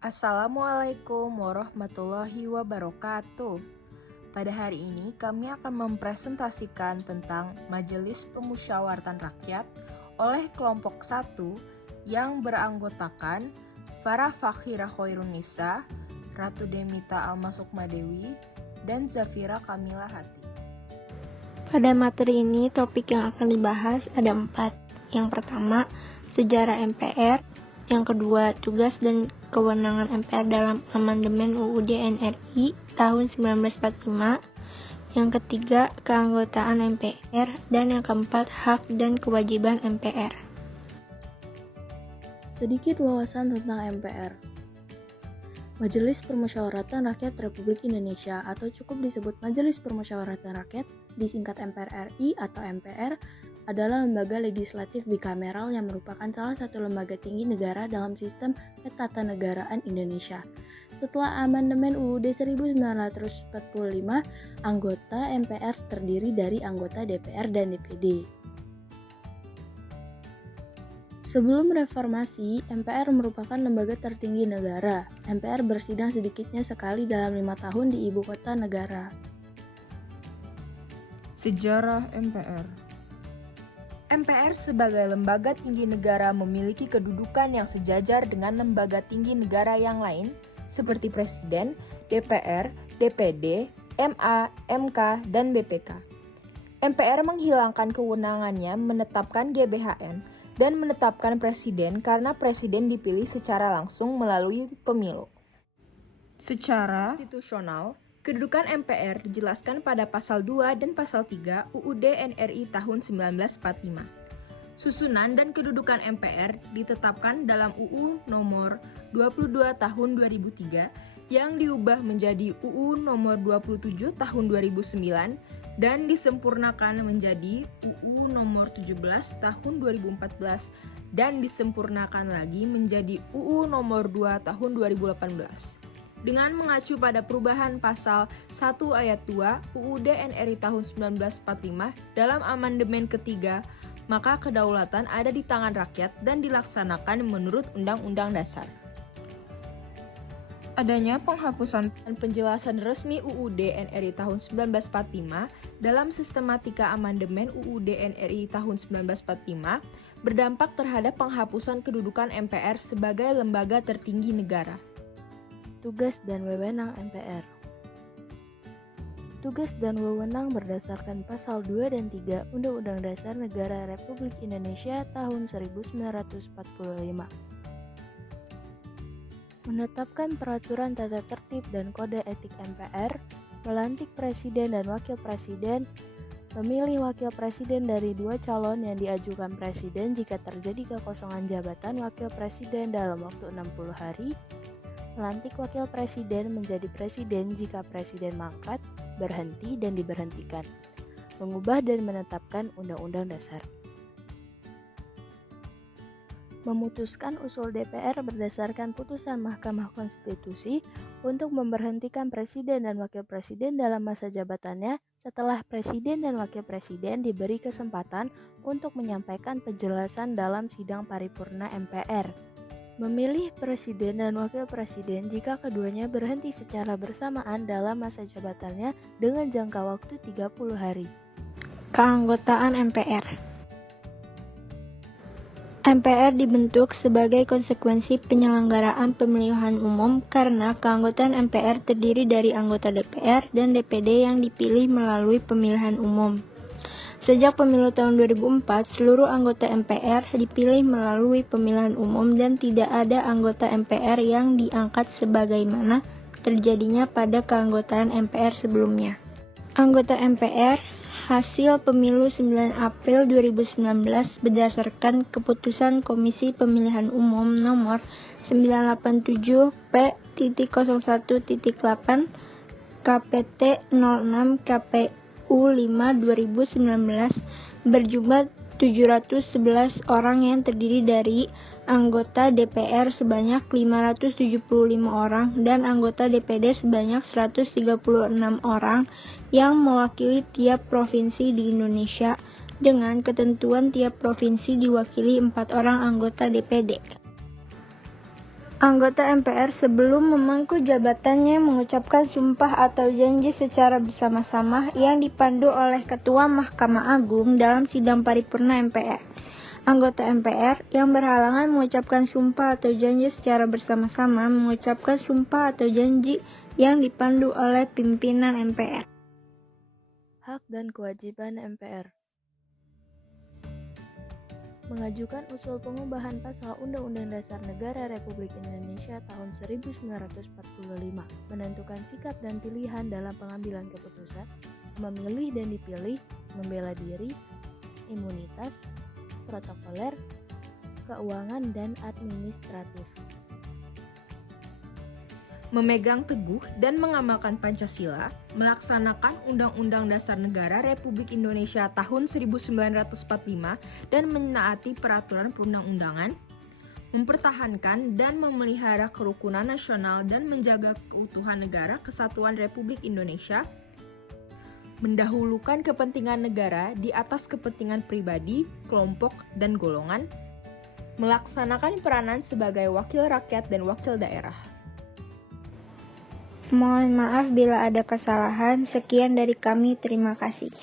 Assalamualaikum warahmatullahi wabarakatuh. Pada hari ini kami akan mempresentasikan tentang Majelis Permusyawaratan Rakyat oleh kelompok 1 yang beranggotakan Farah Fakhira Khairunisa, Ratu Demita Almasukmadewi, dan Zafira Kamila Hati. Pada materi ini, topik yang akan dibahas ada 4. Yang pertama, sejarah MPR. Yang kedua, tugas dan kewenangan MPR dalam amandemen UUD NRI tahun 1945. Yang ketiga, keanggotaan MPR. Dan yang keempat, hak dan kewajiban MPR. Sedikit wawasan tentang MPR. Majelis Permusyawaratan Rakyat Republik Indonesia atau cukup disebut Majelis Permusyawaratan Rakyat, disingkat MPR RI atau MPR, adalah lembaga legislatif bikameral yang merupakan salah satu lembaga tinggi negara dalam sistem ketatanegaraan Indonesia. Setelah amandemen UUD 1945, anggota MPR terdiri dari anggota DPR dan DPD. Sebelum reformasi, MPR merupakan lembaga tertinggi negara. MPR bersidang sedikitnya sekali dalam 5 tahun di ibu kota negara. Sejarah MPR. MPR sebagai lembaga tinggi negara memiliki kedudukan yang sejajar dengan lembaga tinggi negara yang lain seperti Presiden, DPR, DPD, MA, MK, dan BPK. MPR menghilangkan kewenangannya menetapkan GBHN dan menetapkan presiden karena presiden dipilih secara langsung melalui pemilu. Secara konstitusional, kedudukan MPR dijelaskan pada Pasal 2 dan Pasal 3 UUD NRI tahun 1945. Susunan dan kedudukan MPR ditetapkan dalam UU nomor 22 tahun 2003 yang diubah menjadi UU nomor 27 tahun 2009 dan disempurnakan menjadi UU nomor 17 tahun 2014 dan disempurnakan lagi menjadi UU nomor 2 tahun 2018. Dengan mengacu pada perubahan pasal 1 ayat 2 UUD NRI tahun 1945 dalam amandemen ketiga, maka kedaulatan ada di tangan rakyat dan dilaksanakan menurut Undang-Undang Dasar. Adanya penghapusan dan penjelasan resmi UUD NRI tahun 1945 dalam sistematika amandemen UUD NRI tahun 1945 berdampak terhadap penghapusan kedudukan MPR sebagai lembaga tertinggi negara. Tugas dan wewenang MPR. Tugas dan wewenang berdasarkan Pasal 2 dan 3 Undang-Undang Dasar Negara Republik Indonesia tahun 1945. Menetapkan peraturan tata tertib dan kode etik MPR, melantik presiden dan wakil presiden, memilih wakil presiden dari 2 calon yang diajukan presiden jika terjadi kekosongan jabatan wakil presiden dalam waktu 60 hari, melantik wakil presiden menjadi presiden jika presiden mangkat, berhenti, dan diberhentikan, mengubah dan menetapkan undang-undang dasar. Memutuskan usul DPR berdasarkan putusan Mahkamah Konstitusi untuk memberhentikan presiden dan wakil presiden dalam masa jabatannya setelah presiden dan wakil presiden diberi kesempatan untuk menyampaikan penjelasan dalam sidang paripurna MPR. Memilih presiden dan wakil presiden jika keduanya berhenti secara bersamaan dalam masa jabatannya dengan jangka waktu 30 hari. Keanggotaan MPR. MPR dibentuk sebagai konsekuensi penyelenggaraan pemilihan umum karena keanggotaan MPR terdiri dari anggota DPR dan DPD yang dipilih melalui pemilihan umum. Sejak pemilu tahun 2004, seluruh anggota MPR dipilih melalui pemilihan umum dan tidak ada anggota MPR yang diangkat sebagaimana terjadinya pada keanggotaan MPR sebelumnya. Anggota MPR hasil pemilu 9 April 2019 berdasarkan keputusan Komisi Pemilihan Umum nomor 987P.01.8 KPT 06 KPU 5 2019 berjumlah 711 orang yang terdiri dari anggota DPR sebanyak 575 orang dan anggota DPD sebanyak 136 orang yang mewakili tiap provinsi di Indonesia dengan ketentuan tiap provinsi diwakili 4 orang anggota DPD. Anggota MPR sebelum memangku jabatannya mengucapkan sumpah atau janji secara bersama-sama yang dipandu oleh Ketua Mahkamah Agung dalam sidang paripurna MPR. Anggota MPR yang berhalangan mengucapkan sumpah atau janji secara bersama-sama mengucapkan sumpah atau janji yang dipandu oleh pimpinan MPR. Hak dan kewajiban MPR. Mengajukan usul pengubahan pasal Undang-Undang Dasar Negara Republik Indonesia tahun 1945, menentukan sikap dan pilihan dalam pengambilan keputusan, memilih dan dipilih, membela diri, imunitas, protokoler, keuangan, dan administratif. Memegang teguh dan mengamalkan Pancasila, melaksanakan Undang-Undang Dasar Negara Republik Indonesia tahun 1945 dan menaati peraturan perundang-undangan, mempertahankan dan memelihara kerukunan nasional dan menjaga keutuhan negara kesatuan Republik Indonesia, mendahulukan kepentingan negara di atas kepentingan pribadi, kelompok, dan golongan, melaksanakan peranan sebagai wakil rakyat dan wakil daerah. Mohon maaf bila ada kesalahan. Sekian dari kami, terima kasih.